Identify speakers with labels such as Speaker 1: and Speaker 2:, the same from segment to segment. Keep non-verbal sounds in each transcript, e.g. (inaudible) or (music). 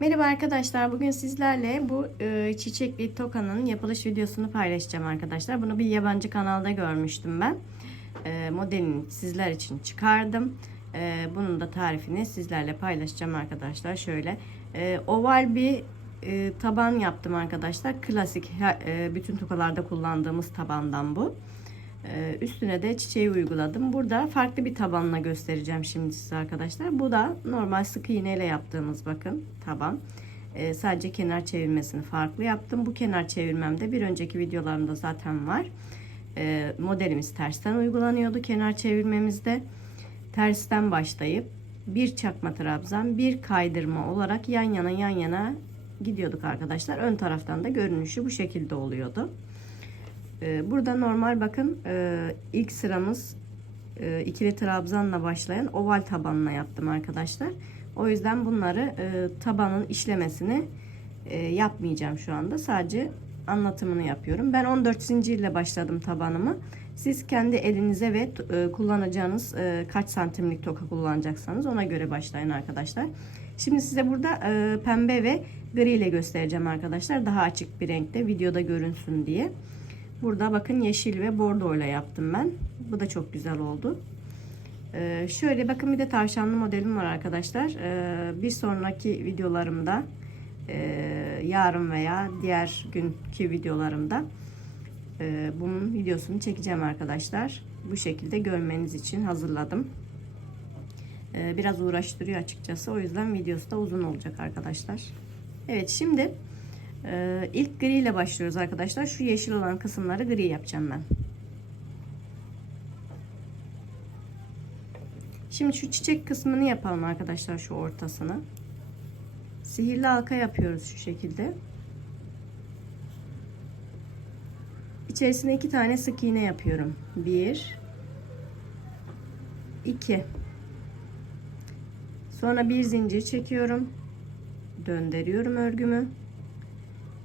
Speaker 1: Merhaba arkadaşlar. Bugün sizlerle bu e, çiçekli tokanın yapılış videosunu paylaşacağım arkadaşlar. Bunu bir yabancı kanalda görmüştüm ben. E, modelini sizler için çıkardım. E, bunun da tarifini sizlerle paylaşacağım arkadaşlar. Şöyle e, oval bir e, taban yaptım arkadaşlar. Klasik e, bütün tokalarda kullandığımız tabandan bu. Üstüne de çiçeği uyguladım. Burada farklı bir tabanla göstereceğim şimdi size arkadaşlar. Bu da normal sık iğneyle yaptığımız bakın taban. Ee, sadece kenar çevirmesini farklı yaptım. Bu kenar çevirmemde bir önceki videolarımda zaten var. Ee, modelimiz tersten uygulanıyordu kenar çevirmemizde. Tersten başlayıp bir çakma trabzan, bir kaydırma olarak yan yana yan yana gidiyorduk arkadaşlar. Ön taraftan da görünüşü bu şekilde oluyordu. Ee, Burada normal bakın e, ilk sıramız e, ikili trabzanla başlayan oval tabanla yaptım arkadaşlar. O yüzden bunları e, tabanın işlemesini yapmayacağım şu anda. Sadece anlatımını yapıyorum. Ben 14 zincirle başladım tabanımı. Siz kendi elinize ve kullanacağınız kaç santimlik toka kullanacaksanız ona göre başlayın arkadaşlar. Şimdi size burada pembe ve gri ile göstereceğim arkadaşlar. Daha açık bir renkte videoda görünsün diye. Burada bakın yeşil ve bordo ile yaptım ben. Bu da çok güzel oldu. Ee, şöyle bakın bir de tavşanlı modelim var arkadaşlar. Ee, bir sonraki videolarımda e, yarın veya diğer günkü videolarımda e, bunun videosunu çekeceğim arkadaşlar. Bu şekilde görmeniz için hazırladım. Ee, biraz uğraştırıyor açıkçası. O yüzden videosu da uzun olacak arkadaşlar. Evet şimdi ee, ilk gri ile başlıyoruz arkadaşlar. Şu yeşil olan kısımları gri yapacağım ben. Şimdi şu çiçek kısmını yapalım arkadaşlar şu ortasını. Sihirli halka yapıyoruz şu şekilde. İçerisine iki tane sık iğne yapıyorum. Bir, iki. Sonra bir zincir çekiyorum. Döndürüyorum örgümü.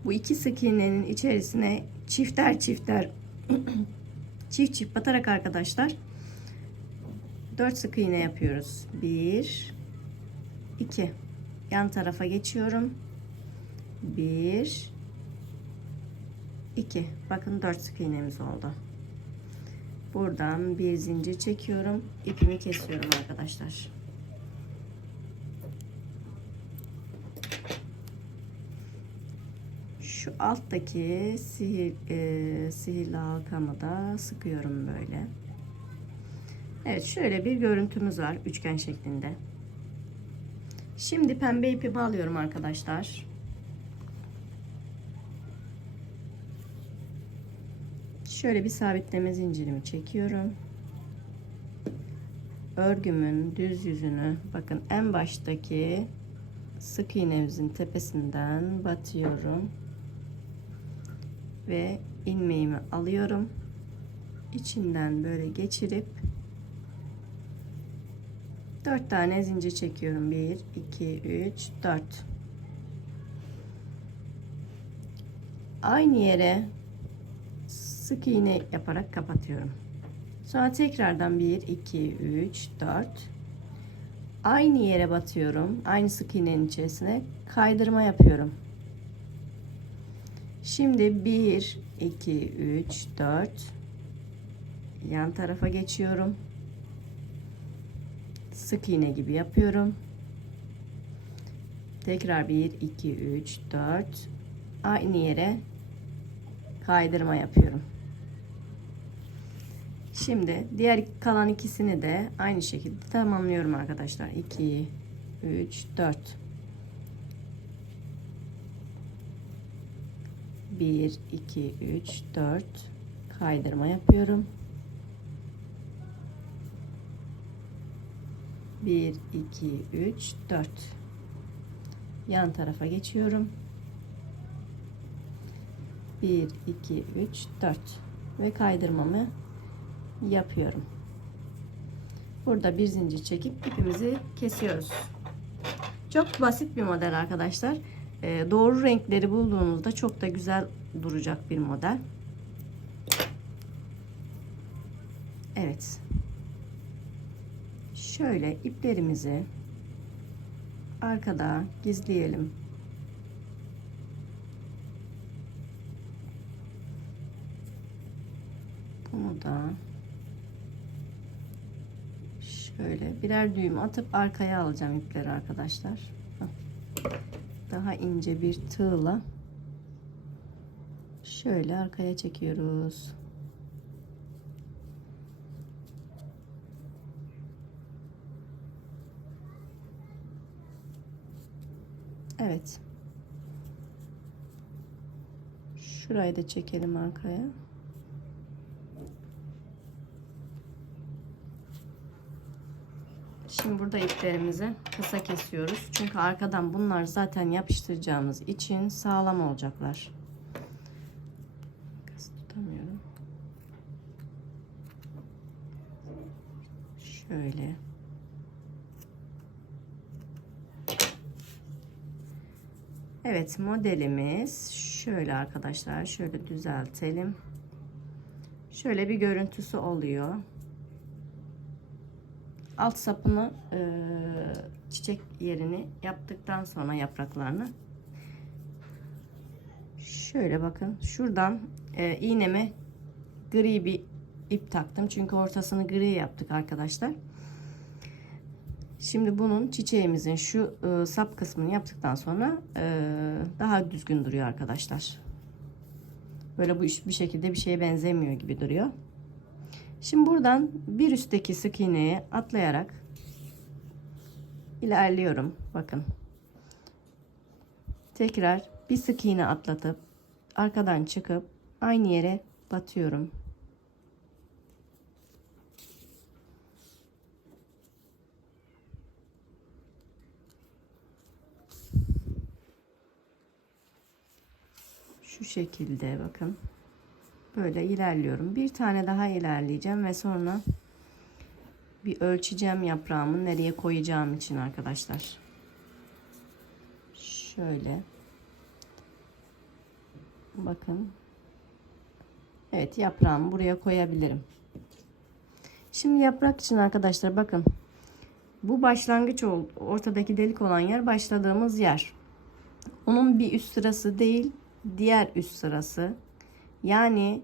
Speaker 1: Bu iki sık iğnenin içerisine çifter çifter (clears throat) çift çift batarak arkadaşlar 4 sık iğne yapıyoruz. 1 2 yan tarafa geçiyorum. 1 2 bakın 4 sık iğnemiz oldu. Buradan bir zincir çekiyorum. ipimi kesiyorum arkadaşlar. Şu alttaki sihir, e, sihirli halkamı da sıkıyorum böyle. Evet şöyle bir görüntümüz var üçgen şeklinde. Şimdi pembe ipimi alıyorum arkadaşlar. Şöyle bir sabitleme zincirimi çekiyorum. Örgümün düz yüzünü bakın en baştaki sık iğnemizin tepesinden batıyorum ve ilmeğimi alıyorum. İçinden böyle geçirip 4 tane zincir çekiyorum. 1 2 3 4. Aynı yere sık iğne yaparak kapatıyorum. Sonra tekrardan 1 2 3 4 Aynı yere batıyorum. Aynı sık iğnenin içerisine kaydırma yapıyorum. Şimdi 1, 2, 3, 4 yan tarafa geçiyorum. Sık iğne gibi yapıyorum. Tekrar 1, 2, 3, 4 aynı yere kaydırma yapıyorum. Şimdi diğer kalan ikisini de aynı şekilde tamamlıyorum arkadaşlar. 2, 3, 4 1 2 3 4 kaydırma yapıyorum. 1 2 3 4 yan tarafa geçiyorum. 1 2 3 4 ve kaydırmamı yapıyorum. Burada bir zincir çekip ipimizi kesiyoruz. Çok basit bir model arkadaşlar. Ee, doğru renkleri bulduğunuzda çok da güzel duracak bir model. Evet. Şöyle iplerimizi arkada gizleyelim. Bunu da şöyle birer düğüm atıp arkaya alacağım ipleri arkadaşlar. Heh. Daha ince bir tığla şöyle arkaya çekiyoruz. Evet. Şurayı da çekelim arkaya. Şimdi burada iplerimizi kısa kesiyoruz. Çünkü arkadan bunlar zaten yapıştıracağımız için sağlam olacaklar. Kız tutamıyorum. Şöyle. Evet modelimiz şöyle arkadaşlar şöyle düzeltelim. Şöyle bir görüntüsü oluyor. Alt sapını e, çiçek yerini yaptıktan sonra yapraklarını şöyle bakın şuradan e, iğneme gri bir ip taktım. Çünkü ortasını gri yaptık arkadaşlar. Şimdi bunun çiçeğimizin şu e, sap kısmını yaptıktan sonra e, daha düzgün duruyor arkadaşlar. Böyle bu bir şekilde bir şeye benzemiyor gibi duruyor. Şimdi buradan bir üstteki sık iğneye atlayarak ilerliyorum. Bakın. Tekrar bir sık iğne atlatıp arkadan çıkıp aynı yere batıyorum. Şu şekilde bakın. Böyle ilerliyorum. Bir tane daha ilerleyeceğim ve sonra bir ölçeceğim yaprağımı nereye koyacağım için arkadaşlar. Şöyle. Bakın. Evet yaprağımı buraya koyabilirim. Şimdi yaprak için arkadaşlar bakın. Bu başlangıç oldu. Ortadaki delik olan yer başladığımız yer. Onun bir üst sırası değil, diğer üst sırası. Yani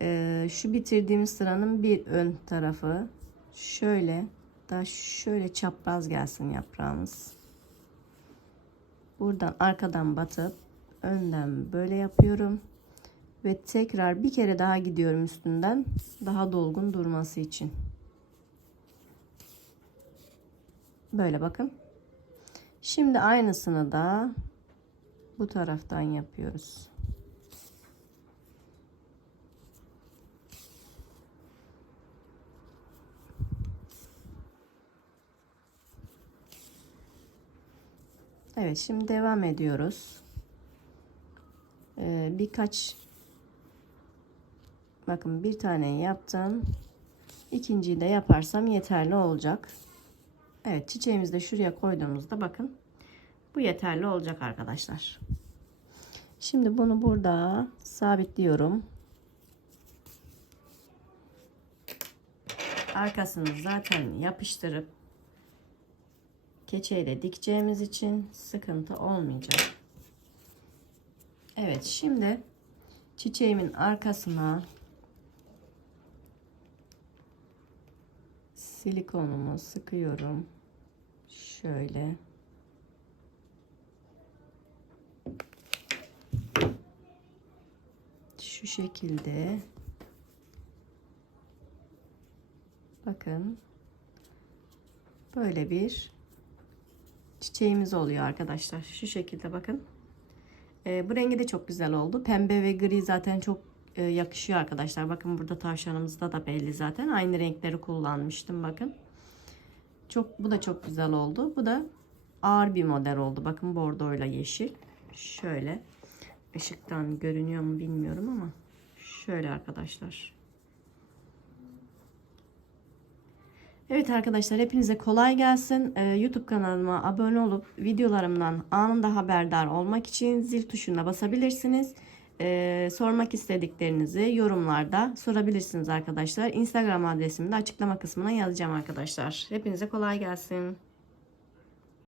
Speaker 1: e, şu bitirdiğimiz sıranın bir ön tarafı şöyle da şöyle çapraz gelsin yaprağımız. Buradan arkadan batıp önden böyle yapıyorum. Ve tekrar bir kere daha gidiyorum üstünden daha dolgun durması için. Böyle bakın. Şimdi aynısını da bu taraftan yapıyoruz. Evet şimdi devam ediyoruz. Ee, birkaç bakın bir tane yaptım. İkinciyi de yaparsam yeterli olacak. Evet çiçeğimizi de şuraya koyduğumuzda bakın bu yeterli olacak arkadaşlar. Şimdi bunu burada sabitliyorum. Arkasını zaten yapıştırıp keçeyle dikeceğimiz için sıkıntı olmayacak. Evet şimdi çiçeğimin arkasına silikonumu sıkıyorum. Şöyle. Şu şekilde. Bakın. Böyle bir çiçeğimiz oluyor arkadaşlar. Şu şekilde bakın. Ee, bu rengi de çok güzel oldu. Pembe ve gri zaten çok e, yakışıyor arkadaşlar. Bakın burada tavşanımızda da belli zaten. Aynı renkleri kullanmıştım bakın. Çok bu da çok güzel oldu. Bu da ağır bir model oldu. Bakın bordoyla yeşil. Şöyle ışıktan görünüyor mu bilmiyorum ama şöyle arkadaşlar. Evet arkadaşlar hepinize kolay gelsin. Ee, YouTube kanalıma abone olup videolarımdan anında haberdar olmak için zil tuşuna basabilirsiniz. Ee, sormak istediklerinizi yorumlarda sorabilirsiniz arkadaşlar. Instagram adresimi de açıklama kısmına yazacağım arkadaşlar. Hepinize kolay gelsin.